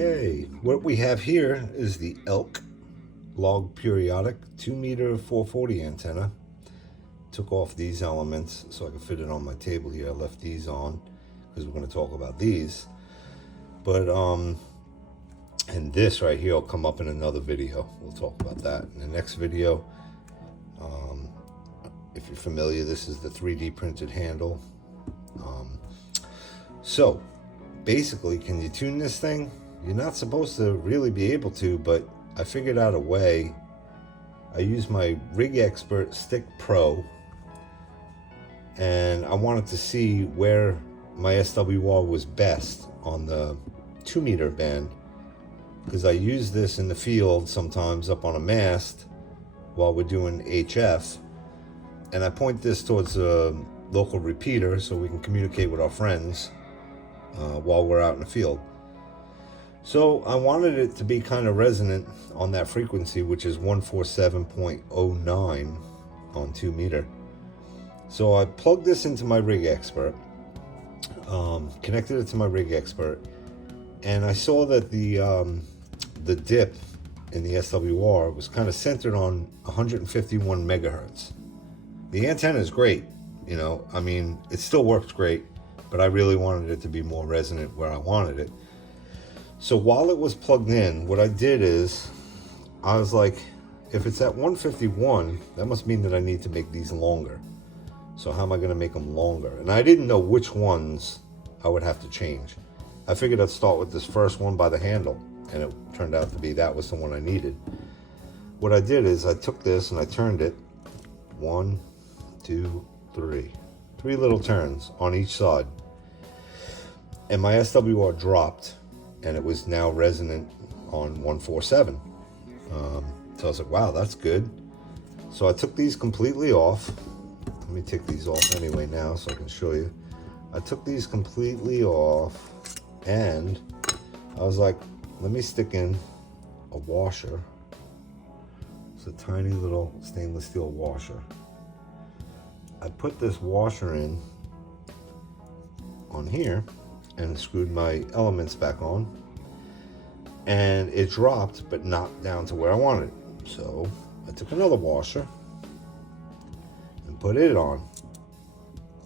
Okay, what we have here is the elk log periodic 2-meter 440 antenna. Took off these elements so I could fit it on my table here. I left these on because we're going to talk about these. But and this right here will come up in another video. We'll talk about that in the next video. If you're familiar, this is the 3D printed handle. So basically, can you tune this thing? You're not supposed to really be able to, but I figured out a way. I use my Rig Expert Stick Pro, and I wanted to see where my SWR was best on the 2-meter band, because I use this in the field sometimes up on a mast while we're doing HF, and I point this towards a local repeater so we can communicate with our friends while we're out in the field. So I wanted it to be kind of resonant on that frequency, which is 147.09 on 2-meter. So I plugged this into my Rig Expert, connected it to my Rig Expert, and I saw that the dip in the SWR was kind of centered on 151 megahertz. The antenna is great, you know, I mean, it still works great, but I really wanted it to be more resonant where I wanted it. So while it was plugged in, what I did is, I was like, if it's at 151, that must mean that I need to make these longer. So how am I going to make them longer? And I didn't know which ones I would have to change. I figured I'd start with this first one by the handle, and it turned out to be that was the one I needed. What I did is I took this and I turned it 1, 2, 3. 3 little turns on each side. And my SWR dropped, and it was now resonant on 147. So I was like, wow, that's good. So I took these completely off. Let me take these off anyway now so I can show you. I took these completely off, and I was like, let me stick in a washer. It's a tiny little stainless steel washer. I put this washer in on here and screwed my elements back on, and it dropped but not down to where I wanted it. So I took another washer and put it on.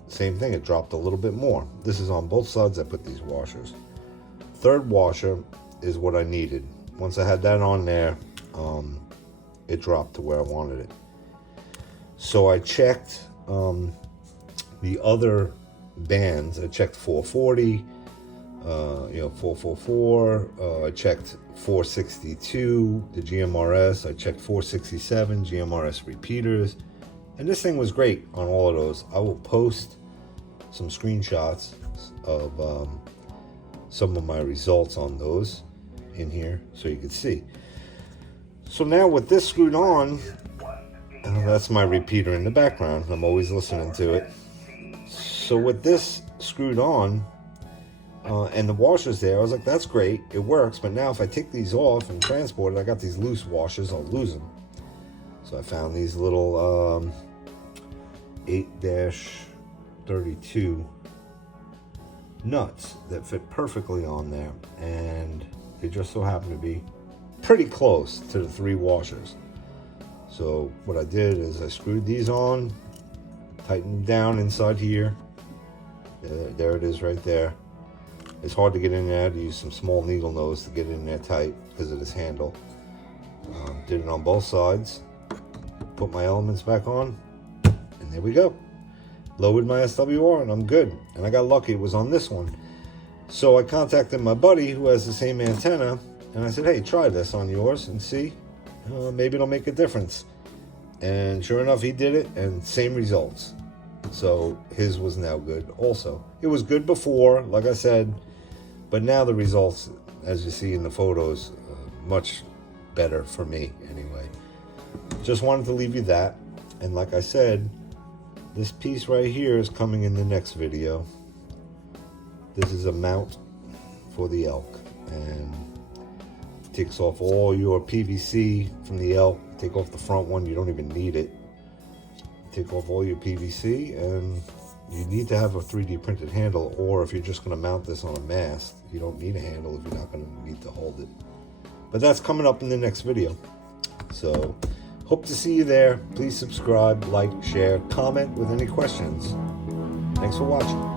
Same thing, it dropped a little bit more. This is on both sides. I put these washers. Third washer is what I needed. Once I had that on there, it dropped to where I wanted it. So I checked the other bands. I checked 440, 444, I checked 462, the GMRS, I checked 467, GMRS repeaters, and this thing was great on all of those. I will post some screenshots of some of my results on those in here so you can see. So now with this screwed on, that's my repeater in the background. I'm always listening to it. So with this screwed on, and the washer's there, I was like, that's great, it works, but now if I take these off and transport it, I got these loose washers, I'll lose them. So I found these little 8-32 nuts that fit perfectly on there, and they just so happen to be pretty close to the 3 washers. So what I did is I screwed these on, tightened them down inside here. There it is right there. It's hard to get in there. I had to use some small needle nose to get in there tight because of this handle. Did it on both sides. Put my elements back on, and there we go. Lowered my SWR, and I'm good. And I got lucky, it was on this one. So I contacted my buddy who has the same antenna, and I said, hey, try this on yours and see. Maybe it'll make a difference. And sure enough, he did it, and same results. So his was now good also. It was good before, like I said, but now the results, as you see in the photos, much better for me anyway. Just wanted to leave you that. And like I said, this piece right here is coming in the next video. This is a mount for the elk, and takes off all your PVC from the elk. Take off the front one, you don't even need it. Take off all your PVC, and You need to have a 3D printed handle, or if you're just going to mount this on a mast, you don't need a handle if you're not going to need to hold it. But that's coming up in the next video. So, hope to see you there. Please subscribe, like, share, comment with any questions. Thanks for watching.